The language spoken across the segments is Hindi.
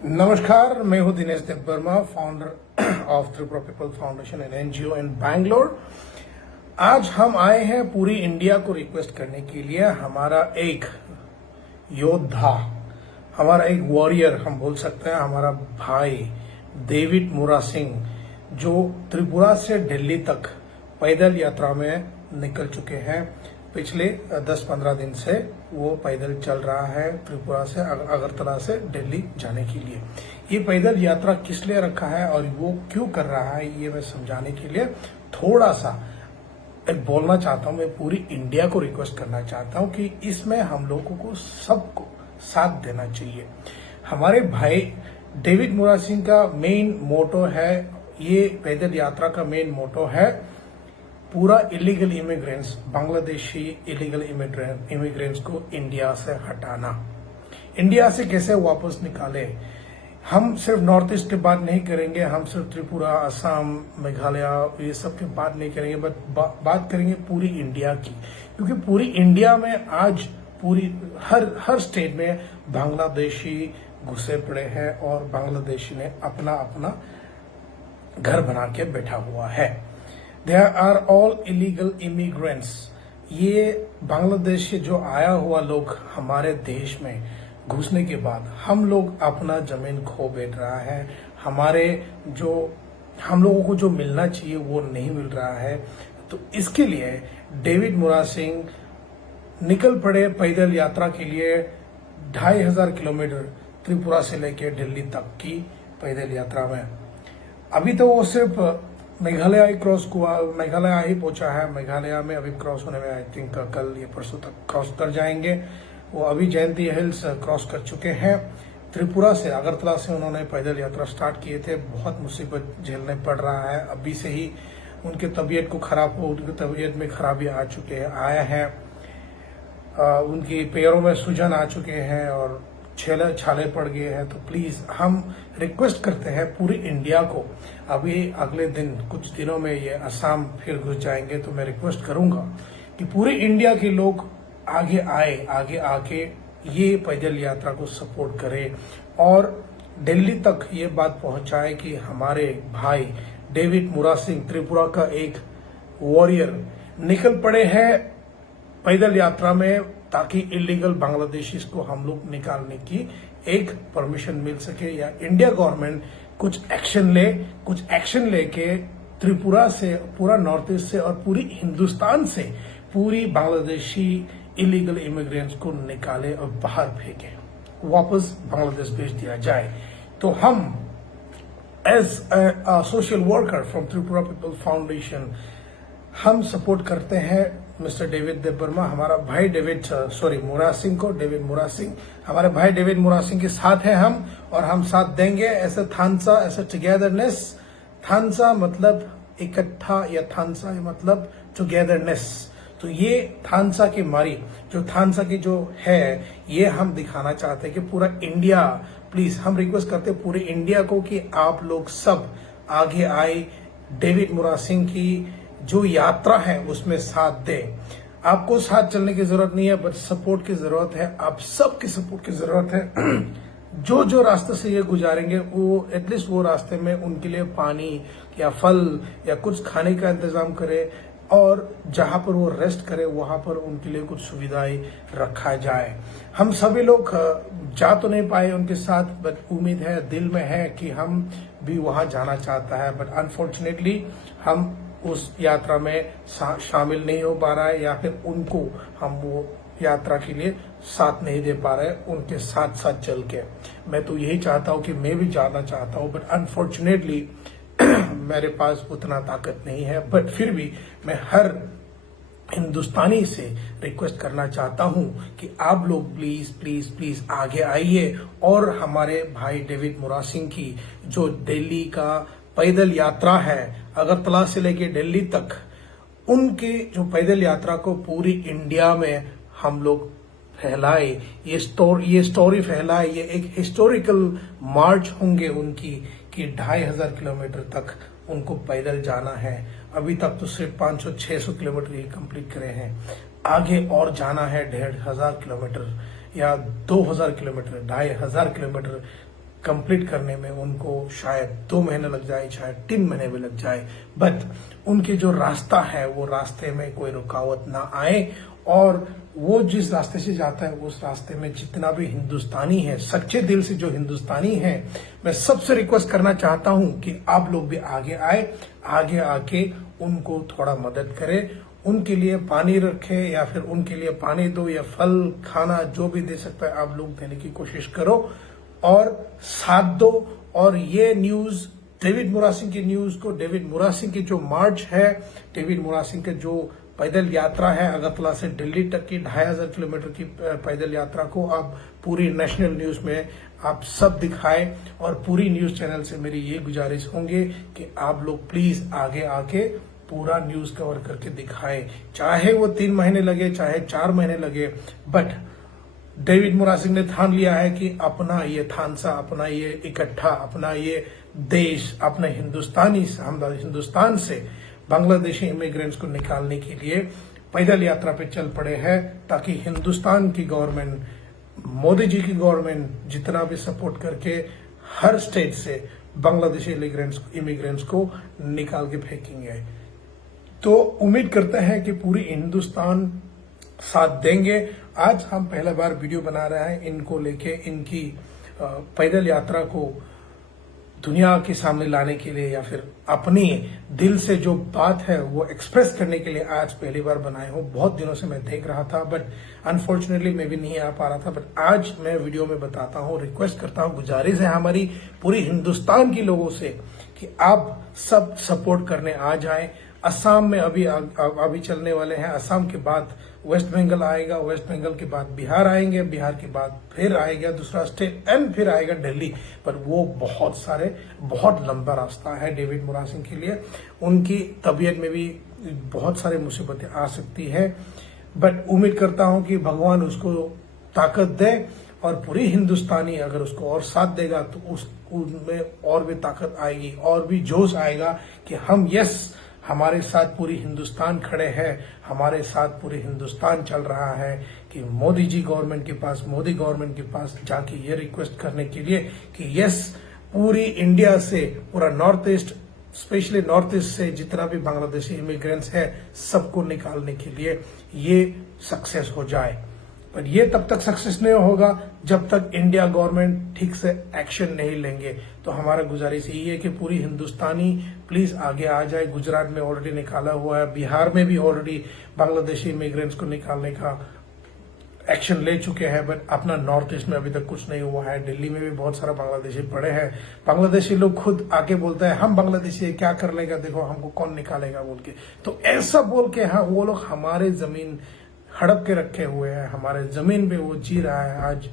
नमस्कार, मैं हूं Dinesh Dev Verma, founder of Tripura people foundation and NGO in Bangalore. आज हम आए हैं पूरी इंडिया को रिक्वेस्ट करने के लिए। हमारा एक योद्धा, हमारा एक वॉरियर हम बोल सकते हैं, हमारा भाई डेविड मुरा सिंह, जो त्रिपुरा से दिल्ली तक पैदल यात्रा में निकल चुके हैं। पिछले 10-15 दिन से वो पैदल चल रहा है त्रिपुरा से अगरतला से दिल्ली जाने के लिए। ये पैदल यात्रा किस लिए रखा है और वो क्यों कर रहा है, ये मैं समझाने के लिए थोड़ा सा बोलना चाहता हूँ। मैं पूरी इंडिया को रिक्वेस्ट करना चाहता हूँ कि इसमें हम लोगों को सबको साथ देना चाहिए। हमारे भाई डेविड मुरा सिंह का मेन मोटो है, ये पैदल यात्रा का मेन मोटो है पूरा illegal immigrants, Bangladeshi illegal immigrants को इंडिया से हटाना। इंडिया से कैसे वापस निकाले। हम सिर्फ नॉर्थ ईस्ट की बात नहीं करेंगे, हम सिर्फ त्रिपुरा, असम, मेघालय ये सब की बात नहीं करेंगे, बट बात करेंगे पूरी इंडिया की। क्योंकि पूरी इंडिया में आज पूरी हर स्टेट में बांग्लादेशी घुसे पड़े हैं और बांग्लादेशी ने अपना अपना घर बना के बैठा हुआ है। There are all illegal immigrants। ये बांग्लादेश से जो आया हुआ लोग हमारे देश में घुसने के बाद हम लोग अपना जमीन खो बैठ रहा है। हम लोगों को जो मिलना चाहिए वो नहीं मिल रहा है। तो इसके लिए डेविड मुरा सिंह निकल पड़े पैदल यात्रा के लिए। 2500 किलोमीटर त्रिपुरा से लेकर दिल्ली तक की पैदल यात्रा में। अभी तो वो सिर्फ मेघालय ही पहुंचा है। मेघालय में अभी क्रॉस होने में आई थिंक कल या परसों तक क्रॉस कर जाएंगे। वो अभी जयंती हिल्स क्रॉस कर चुके हैं। त्रिपुरा से, अगरतला से उन्होंने पैदल यात्रा स्टार्ट किए थे। बहुत मुसीबत झेलने पड़ रहा है। अभी से ही उनकी तबीयत को उनकी तबीयत में खराबी आया है। उनकी पैरों में सूजन आ चुके हैं और छाले पड़ गए हैं। तो प्लीज हम रिक्वेस्ट करते हैं पूरी इंडिया को। अभी अगले दिन कुछ दिनों में ये असम फिर घुस जाएंगे, तो मैं रिक्वेस्ट करूंगा कि पूरी इंडिया के लोग आगे आके ये पैदल यात्रा को सपोर्ट करें और दिल्ली तक ये बात पहुंचाए कि हमारे भाई डेविड मुरा सिंह, त्रिपुरा का एक वॉरियर, निकल पड़े हैं पैदल यात्रा में, ताकि इलीगल बांग्लादेशीज को हम लोग निकालने की एक परमिशन मिल सके, या इंडिया गवर्नमेंट कुछ एक्शन लेके त्रिपुरा से, पूरा नॉर्थ ईस्ट से और पूरी हिंदुस्तान से पूरी बांग्लादेशी इलीगल इमिग्रेंट्स को निकाले और बाहर फेंके, वापस बांग्लादेश भेज दिया जाए। तो हम as a social worker from Tripura people foundation हम सपोर्ट करते हैं मिस्टर डेविड देव वर्मा, हमारा भाई मुरा सिंह को। डेविड मुरा सिंह हमारे भाई डेविड मुरा सिंह के साथ हैं हम, और हम साथ देंगे। ऐसे थानसा, ऐसे टुगेदरनेस। थानसा मतलब इकट्ठा, या थानसा मतलब टुगेदरनेस। तो ये थानसा की मारी, जो थानसा की जो है, ये हम दिखाना चाहते हैं कि पूरा इंडिया, प्लीज हम रिक्वेस्ट करते हैं पूरे इंडिया को कि आप लोग सब आगे आए, डेविड मुरा सिंह की जो यात्रा है उसमें साथ दे। आपको साथ चलने की जरूरत नहीं है, बट सपोर्ट की जरूरत है। आप सबकी सपोर्ट की जरूरत है। जो रास्ते से ये गुजारेंगे, वो एटलीस्ट वो रास्ते में उनके लिए पानी या फल या कुछ खाने का इंतजाम करे, और जहां पर वो रेस्ट करे वहां पर उनके लिए कुछ सुविधाएं रखा जाए। हम सभी लोग जा तो नहीं पाए उनके साथ, बट उम्मीद है, दिल में है कि हम भी वहां जाना चाहता है, बट अनफॉर्चुनेटली हम उस यात्रा में शामिल नहीं हो पा रहा है, या फिर उनको हम वो यात्रा के लिए साथ नहीं दे पा रहे उनके साथ चल के। मैं तो यही चाहता हूं कि मैं भी जाना चाहता हूं, बट अनफॉर्चुनेटली मेरे पास उतना ताकत नहीं है। बट फिर भी मैं हर हिंदुस्तानी से रिक्वेस्ट करना चाहता हूं कि आप लोग प्लीज आगे आइए, और हमारे भाई डेविड मुरा सिंह की जो दिल्ली का पैदल यात्रा है, अगरतला से लेके दिल्ली तक, उनके जो पैदल यात्रा को पूरी इंडिया में हम लोग फैलाए, ये स्टोरी फैलाए। ये एक हिस्टोरिकल मार्च होंगे उनकी, कि 2500 किलोमीटर तक उनको पैदल जाना है। अभी तक तो सिर्फ 500-600 किलोमीटर ही कंप्लीट करे हैं। आगे और जाना है 1500 किलोमीटर या 2000 किलोमीटर, 2500 किलोमीटर कंप्लीट करने में उनको शायद 2 महीने लग जाए, शायद 3 महीने भी लग जाए, बट उनके जो रास्ता है वो रास्ते में कोई रुकावट ना आए और वो जिस रास्ते से जाता है उस रास्ते में जितना भी हिंदुस्तानी है, सच्चे दिल से जो हिंदुस्तानी है, मैं सबसे रिक्वेस्ट करना चाहता हूं कि आप लोग भी आगे आए, आगे आके उनको थोड़ा मदद करें, उनके लिए पानी रखे या फिर उनके लिए पानी दो या फल खाना जो भी दे सकता है आप लोग देने की कोशिश करो और साथ दो। और ये न्यूज डेविड मुरा सिंह की न्यूज को, डेविड मुरा सिंह की जो मार्च है, डेविड मुरा सिंह के जो पैदल यात्रा है अगरतला से दिल्ली तक की 2500 किलोमीटर की पैदल यात्रा को आप पूरी नेशनल न्यूज में आप सब दिखाएं और पूरी न्यूज चैनल से मेरी ये गुजारिश होंगे कि आप लोग प्लीज आगे आके पूरा न्यूज कवर करके दिखाएं, चाहे वो 3 महीने लगे चाहे 4 महीने लगे, बट डेविड मुरा सिंह ने ठान लिया है कि अपना ये थानसा, अपना ये इकट्ठा, अपना ये देश, अपने हिंदुस्तान से बांग्लादेशी इमिग्रेंट्स को निकालने के लिए पैदल यात्रा पे चल पड़े हैं, ताकि हिंदुस्तान की गवर्नमेंट, मोदी जी की गवर्नमेंट जितना भी सपोर्ट करके हर स्टेट से बांग्लादेशी इमिग्रेंट्स को निकाल के फेंकेंगे। तो उम्मीद करते हैं कि पूरी हिंदुस्तान साथ देंगे। आज हम पहला बार वीडियो बना रहे हैं इनको लेके, इनकी पैदल यात्रा को दुनिया के सामने लाने के लिए या फिर अपनी दिल से जो बात है वो एक्सप्रेस करने के लिए आज पहली बार बनाए हूं। बहुत दिनों से मैं देख रहा था बट अनफॉर्चुनेटली मैं भी नहीं आ पा रहा था, बट आज मैं वीडियो में बताता हूं, रिक्वेस्ट करता हूं, गुजारिश है हमारी पूरी हिंदुस्तान के लोगों से कि आप सब सपोर्ट करने आ जाए। असम में अभी चलने वाले हैं, असम के बाद वेस्ट बंगाल आएगा, वेस्ट बंगाल के बाद बिहार आएंगे, बिहार के बाद फिर आएगा दूसरा स्टेट एंड फिर आएगा दिल्ली। पर वो बहुत लंबा रास्ता है डेविड मुरा सिंह के लिए, उनकी तबीयत में भी बहुत सारे मुसीबतें आ सकती है, बट उम्मीद करता हूं कि भगवान उसको ताकत दे और पूरी हिंदुस्तानी अगर उसको और साथ देगा तो उसमें और भी ताकत आएगी और भी जोश आएगा कि हम हमारे साथ पूरी हिंदुस्तान खड़े हैं, हमारे साथ पूरी हिंदुस्तान चल रहा है कि मोदी गवर्नमेंट के पास जाके ये रिक्वेस्ट करने के लिए कि पूरी इंडिया से, पूरा north east, specially north east से जितना भी बांग्लादेशी इमिग्रेंट्स है सबको निकालने के लिए ये सक्सेस हो जाए। पर ये तब तक सक्सेस नहीं होगा जब तक इंडिया गवर्नमेंट ठीक से एक्शन नहीं लेंगे। तो हमारा गुजारिश यही है कि पूरी हिंदुस्तानी प्लीज आगे आ जाए। गुजरात में ऑलरेडी निकाला हुआ है, बिहार में भी ऑलरेडी बांग्लादेशी इमिग्रेंट्स को निकालने का एक्शन ले चुके हैं, बट अपना नॉर्थ ईस्ट में अभी तक कुछ नहीं हुआ है। दिल्ली में भी बहुत सारा बांग्लादेशी पड़े हैं। बांग्लादेशी लोग खुद आके बोलते हैं हम बांग्लादेशी है, क्या कर लेगा, देखो हमको कौन निकालेगा बोल के। तो ऐसा बोल के हाँ वो लोग हमारे जमीन हड़प के रखे हुए हैं, हमारे जमीन पे वो जी रहा है। आज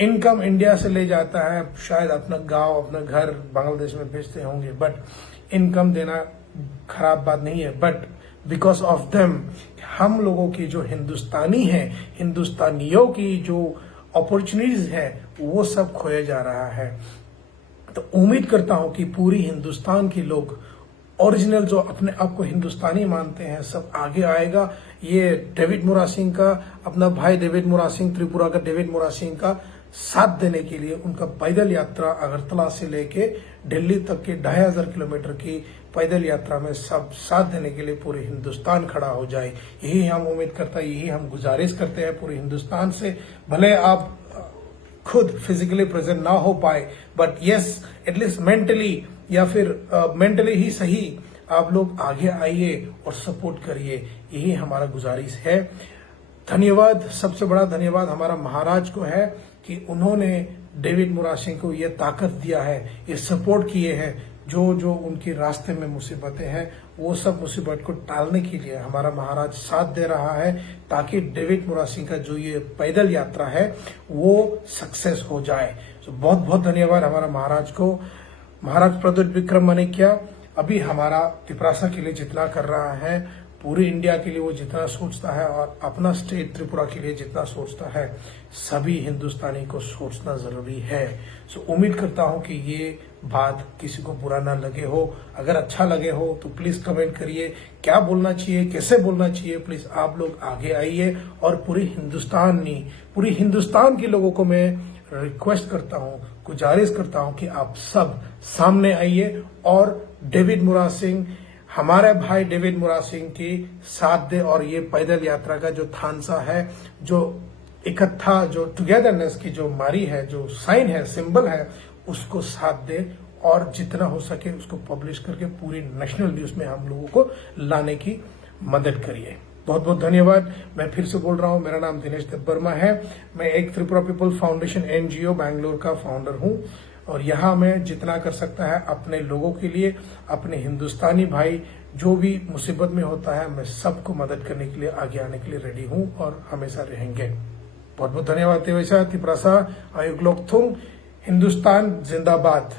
इनकम इंडिया से ले जाता है, शायद अपना गांव, अपना घर बांग्लादेश में भेजते होंगे, बट इनकम देना खराब बात नहीं है, बट बिकॉज ऑफ देम हम लोगों की जो हिंदुस्तानी है, हिंदुस्तानियों की जो अपॉर्चुनिटीज है वो सब खोया जा रहा है। तो उम्मीद करता हूं कि पूरी हिंदुस्तान के लोग ओरिजिनल जो अपने आप को हिंदुस्तानी मानते हैं सब आगे आएगा। ये डेविड मुरा सिंह का, अपना भाई डेविड मुरा सिंह, त्रिपुरा का डेविड मुरा सिंह का साथ देने के लिए उनका पैदल यात्रा अगरतला से लेके दिल्ली तक के 2500 किलोमीटर की पैदल यात्रा में सब साथ देने के लिए पूरे हिंदुस्तान खड़ा हो जाए। यही हम उम्मीद करते हैं, यही हम गुजारिश करते हैं पूरे हिंदुस्तान से। भले आप खुद फिजिकली प्रेजेंट ना हो पाए, बट एटलीस्ट मेंटली या फिर मेंटली ही सही आप लोग आगे आइए और सपोर्ट करिए, यही हमारा गुजारिश है। धन्यवाद, सबसे बड़ा धन्यवाद हमारा महाराज को है कि उन्होंने डेविड मुरा सिंह को ये ताकत दिया है, ये सपोर्ट किए हैं। जो उनके रास्ते में मुसीबतें हैं वो सब मुसीबत को टालने के लिए हमारा महाराज साथ दे रहा है, ताकि डेविड मुरा सिंह का जो ये पैदल यात्रा है वो सक्सेस हो जाए। तो बहुत बहुत धन्यवाद हमारा महाराज को। महाराज प्रद्युत विक्रम माणिक्य अभी हमारा तिपरासा के लिए जितना कर रहा है, पूरी इंडिया के लिए वो जितना सोचता है और अपना स्टेट त्रिपुरा के लिए जितना सोचता है, सभी हिंदुस्तानी को सोचना जरूरी है। सो उम्मीद करता हूं कि ये बात किसी को बुरा ना लगे हो। अगर अच्छा लगे हो तो प्लीज कमेंट करिए, क्या बोलना चाहिए, कैसे बोलना चाहिए। प्लीज आप लोग आगे आइए और पूरी हिंदुस्तान के लोगों को मैं रिक्वेस्ट करता हूं, गुजारिश करता हूं कि आप सब सामने आइए और डेविड मुराद सिंह, हमारे भाई डेविड मुराद सिंह की साथ दे और ये पैदल यात्रा का जो थानसा है, जो इकट्ठा, जो टुगेदरनेस की जो मारी है, जो साइन है, सिंबल है, उसको साथ दे और जितना हो सके उसको पब्लिश करके पूरी नेशनल न्यूज में हम लोगों को लाने की मदद करिए। बहुत बहुत धन्यवाद। मैं फिर से बोल रहा हूं, मेरा नाम दिनेश देबबर्मा है। मैं एक Tripura people foundation NGO Bangalore का फाउंडर हूं और यहां मैं जितना कर सकता है अपने लोगों के लिए, अपने हिंदुस्तानी भाई जो भी मुसीबत में होता है, मैं सबको मदद करने के लिए, आगे आने के लिए रेडी हूं और हमेशा रहेंगे। बहुत बहुत धन्यवाद। त्रिपुरा आयुग लोकथुंग, हिंदुस्तान जिंदाबाद।